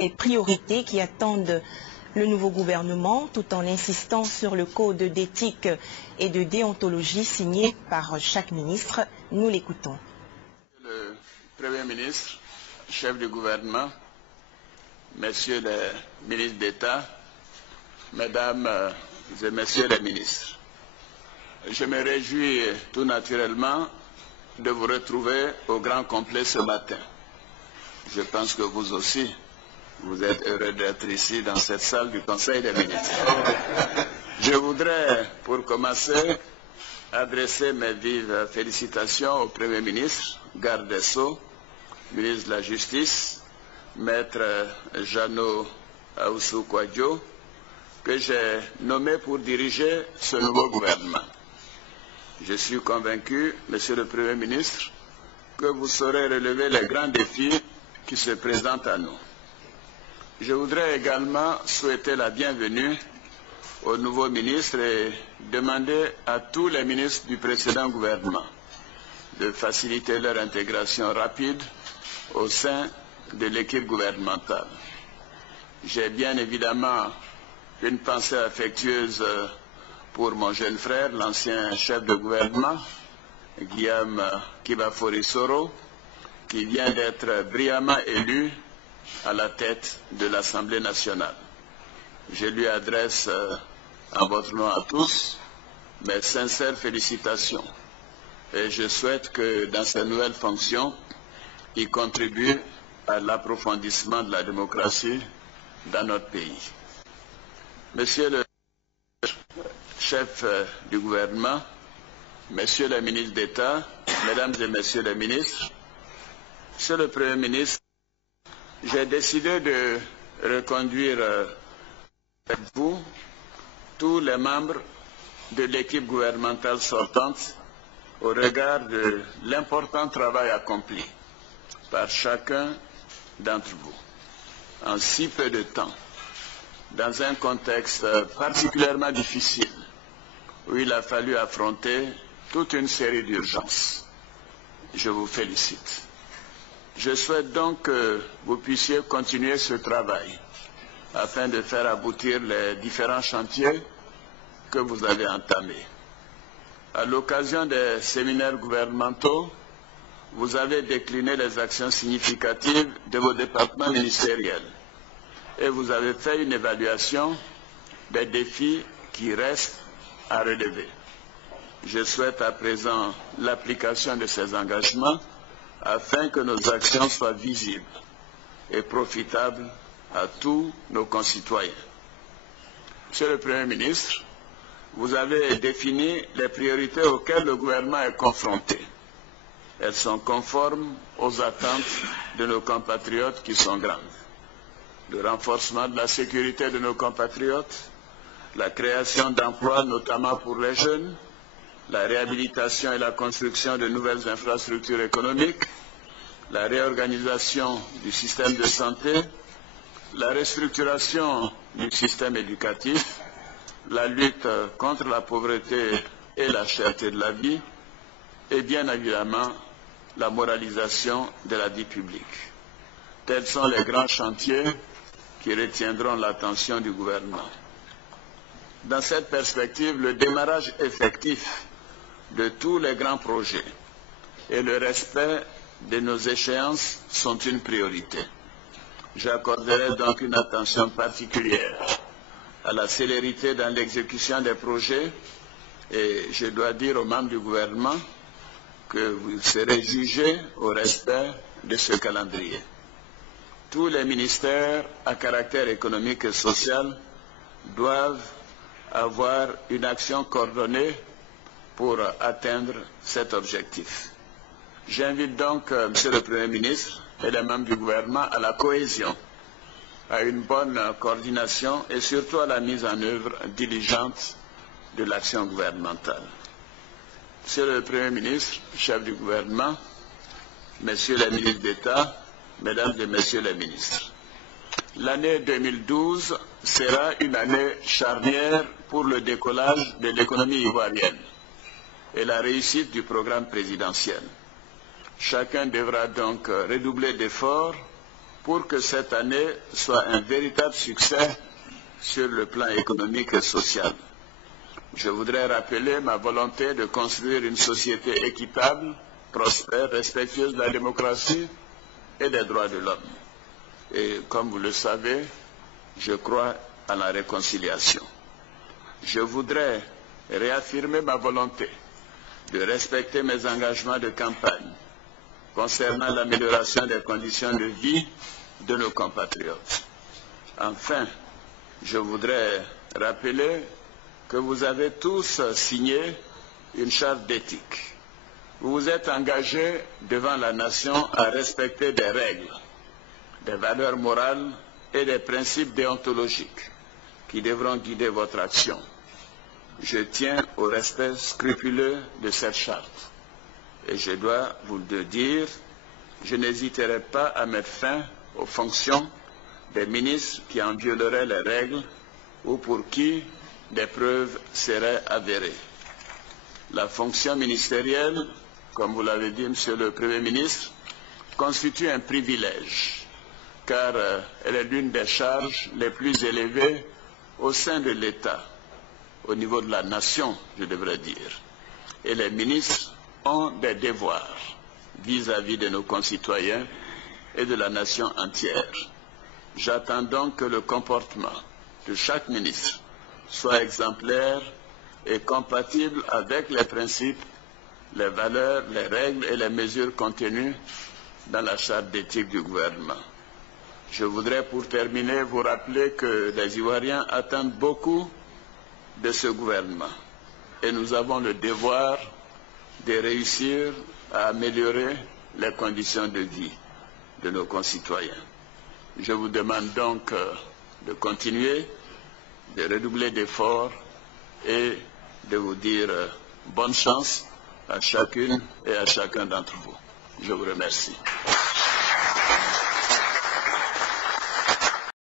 les priorités qui attendent le nouveau gouvernement, tout en insistant sur le code d'éthique et de déontologie signé par chaque ministre. Nous l'écoutons. Le Premier ministre, chef du gouvernement, messieurs les ministres d'État, mesdames et messieurs les ministres, je me réjouis tout naturellement de vous retrouver au grand complet ce matin. Je pense que vous aussi, vous êtes heureux d'être ici dans cette salle du Conseil des ministres. Je voudrais, pour commencer, adresser mes vives félicitations au Premier ministre, garde des Sceaux, ministre de la Justice, Maître Jeannot Ahoussou-Kouadio, que j'ai nommé pour diriger ce nouveau gouvernement. Je suis convaincu, Monsieur le Premier ministre, que vous saurez relever les grands défis qui se présentent à nous. Je voudrais également souhaiter la bienvenue aux nouveaux ministres et demander à tous les ministres du précédent gouvernement de faciliter leur intégration rapide au sein de l'équipe gouvernementale. J'ai bien évidemment une pensée affectueuse pour mon jeune frère, l'ancien chef de gouvernement, Guillaume Kibafori-Soro, qui vient d'être brillamment élu à la tête de l'Assemblée nationale. Je lui adresse, en votre nom à tous, mes sincères félicitations. Et je souhaite que dans sa nouvelle fonction, il contribue à l'approfondissement de la démocratie dans notre pays. Monsieur le chef du gouvernement, messieurs les ministres d'État, mesdames et messieurs les ministres, monsieur le Premier ministre, j'ai décidé de reconduire avec vous tous les membres de l'équipe gouvernementale sortante au regard de l'important travail accompli par chacun d'entre vous en si peu de temps, dans un contexte particulièrement difficile où il a fallu affronter toute une série d'urgences. Je vous félicite. Je souhaite donc que vous puissiez continuer ce travail afin de faire aboutir les différents chantiers que vous avez entamés. À l'occasion des séminaires gouvernementaux, vous avez décliné les actions significatives de vos départements ministériels et vous avez fait une évaluation des défis qui restent à relever. Je souhaite à présent l'application de ces engagements afin que nos actions soient visibles et profitables à tous nos concitoyens. Monsieur le Premier ministre, vous avez défini les priorités auxquelles le gouvernement est confronté. Elles sont conformes aux attentes de nos compatriotes qui sont grandes. Le renforcement de la sécurité de nos compatriotes, la création d'emplois notamment pour les jeunes, la réhabilitation et la construction de nouvelles infrastructures économiques, la réorganisation du système de santé, la restructuration du système éducatif, la lutte contre la pauvreté et la cherté de la vie, et bien évidemment la moralisation de la vie publique. Tels sont les grands chantiers qui retiendront l'attention du gouvernement. Dans cette perspective, le démarrage effectif de tous les grands projets et le respect de nos échéances sont une priorité. J'accorderai donc une attention particulière à la célérité dans l'exécution des projets et je dois dire aux membres du gouvernement que vous serez jugés au respect de ce calendrier. Tous les ministères à caractère économique et social doivent avoir une action coordonnée pour atteindre cet objectif. J'invite donc Monsieur le Premier ministre et les membres du gouvernement à la cohésion, à une bonne coordination et surtout à la mise en œuvre diligente de l'action gouvernementale. Monsieur le Premier ministre, chef du gouvernement, Messieurs les ministres d'État, Mesdames et Messieurs les ministres, l'année 2012 sera une année charnière pour le décollage de l'économie ivoirienne et la réussite du programme présidentiel. Chacun devra donc redoubler d'efforts pour que cette année soit un véritable succès sur le plan économique et social. Je voudrais rappeler ma volonté de construire une société équitable, prospère, respectueuse de la démocratie et des droits de l'homme. Et comme vous le savez, je crois à la réconciliation. Je voudrais réaffirmer ma volonté de respecter mes engagements de campagne concernant l'amélioration des conditions de vie de nos compatriotes. Enfin, je voudrais rappeler que vous avez tous signé une charte d'éthique. Vous vous êtes engagés devant la nation à respecter des règles, des valeurs morales et des principes déontologiques qui devront guider votre action. Je tiens au respect scrupuleux de cette charte. Et je dois vous le dire, je n'hésiterai pas à mettre fin aux fonctions des ministres qui en violeraient les règles ou pour qui des preuves seraient avérées. La fonction ministérielle, comme vous l'avez dit, Monsieur le Premier ministre, constitue un privilège, car elle est l'une des charges les plus élevées au sein de l'État, au niveau de la nation, je devrais dire. Et les ministres ont des devoirs vis-à-vis de nos concitoyens et de la nation entière. J'attends donc que le comportement de chaque ministre soit exemplaire et compatible avec les principes, les valeurs, les règles et les mesures contenues dans la charte d'éthique du gouvernement. Je voudrais pour terminer vous rappeler que les Ivoiriens attendent beaucoup de ce gouvernement et nous avons le devoir de réussir à améliorer les conditions de vie de nos concitoyens. Je vous demande donc de continuer, de redoubler d'efforts et de vous dire bonne chance à chacune et à chacun d'entre vous. Je vous remercie.